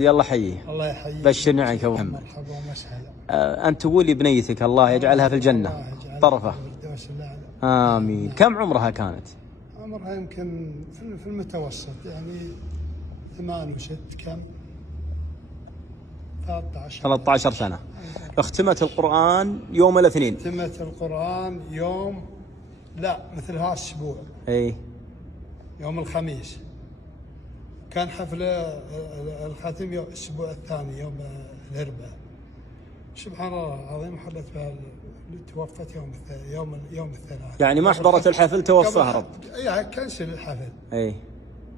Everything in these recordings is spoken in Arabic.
يلا حيه. الله يحييك. بشرني عنك يا ابو محمد. مرحبا ومسهلا. انت تقول لي بنيتك الله يجعلها في الجنه طرفه. امين. كم عمرها كانت؟ عمرها يمكن في المتوسط، يعني 8 و6 كم 13 سنه. اختمت القرآن يوم الاثنين. اختمت القرآن يوم، لا مثل هالاسبوع، اي يوم الخميس. كان حفل الختم يوم الاسبوع الثاني يوم الاربعاء. سبحان الله العظيم، حلت بها توفت يوم الثلاثاء. يعني ما حضرت الحفل توفاها رب. يعني كنسل الحفل. اي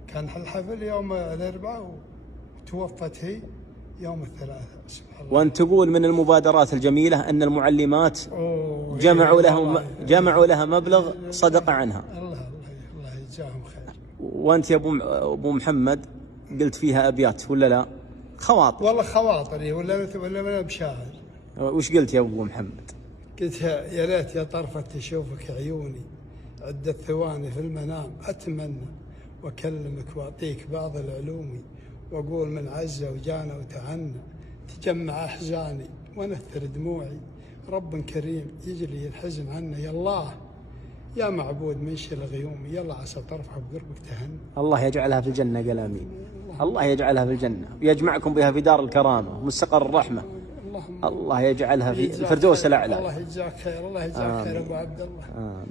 كان الحفل يوم الاربعاء وتوفت هي يوم الثلاثاء. سبحان الله. وانت تقول من المبادرات الجميله ان المعلمات جمعوا لها مبلغ صدقه عنها. الله يجزاهم خير. وانت يا ابو محمد قلت فيها ابيات ولا لا؟ خواطر. والله خواطري ولا انا بشاعر. وش قلت يا ابو محمد؟ قلت يا ليت يا طرفة تشوفك عيوني عدة ثواني في المنام، اتمنى واكلمك واعطيك بعض العلوم، واقول من عز وجانا وتعنى تجمع احزاني ونثر دموعي، رب كريم يجلي الحزن عنا، يا الله يا معبود منشل غيومي، يلا عسى ترفع بقربك تهنى. الله يجعلها في الجنة، قال امين. الله يجعلها في الجنة ويجمعكم بها في دار الكرامة ومستقر الرحمة. الله يجعلها في الفردوس الأعلى. الله يجزاك خير. الله يجزاك خير ابو عبد الله. آمين.